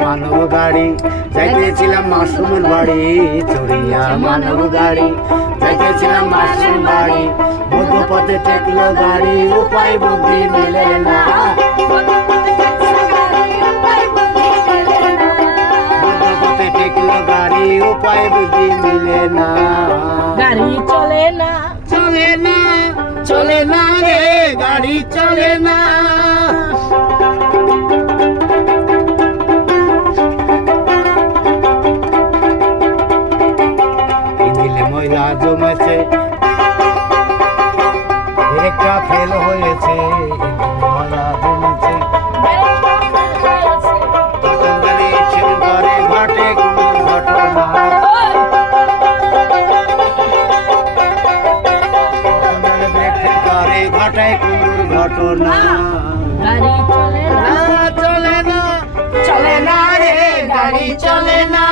মানব গাড়ি যাইতেছিলাম মাসুমের বাড়ি চড়িয়া মানব গাড়ি যাইতেছিলাম মাসুম বাড়ি মধ্যপথে ঠেকলো গাড়ি উপায় বুদ্ধি মিলে না মধ্যপথে ঠেকলো গাড়ি উপায় বুদ্ধি মিলে না গাড়ি চলে না চলে না চলে না রে গাড়ি চলে না ময়লা জমেছে ব্রেকটা ফেল হয়েছে ময়লা জমেছে তখন গাড়ি ছিল ঘরে ঘটে কোনো ঘটনা ঘরে ঘটে কোনো ঘটনা গাড়ি চলে না চলে না চলে না রে গাড়ি চলে না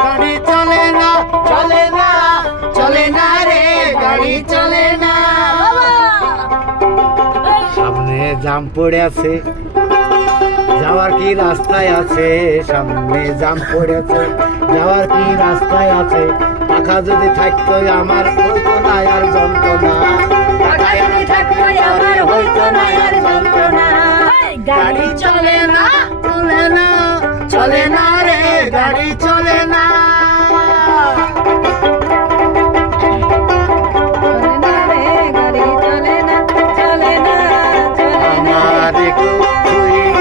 গাড়ি চলে না চলে না চলে না রে গাড়ি চলে না সামনে জাম পড়ে আছে যাওয়ার কি রাস্তায় আছে সামনে জাম পড়ে আছে যাওয়ার কি রাস্তায় আছে টাকা যদি থাকতো আমার হইতো না আর যন্ত্রণা টাকা যদি থাকতো আমার হইতো না আর যন্ত্রণা গাড়ি চলে না চলে না চলে না রে গাড়ি চলে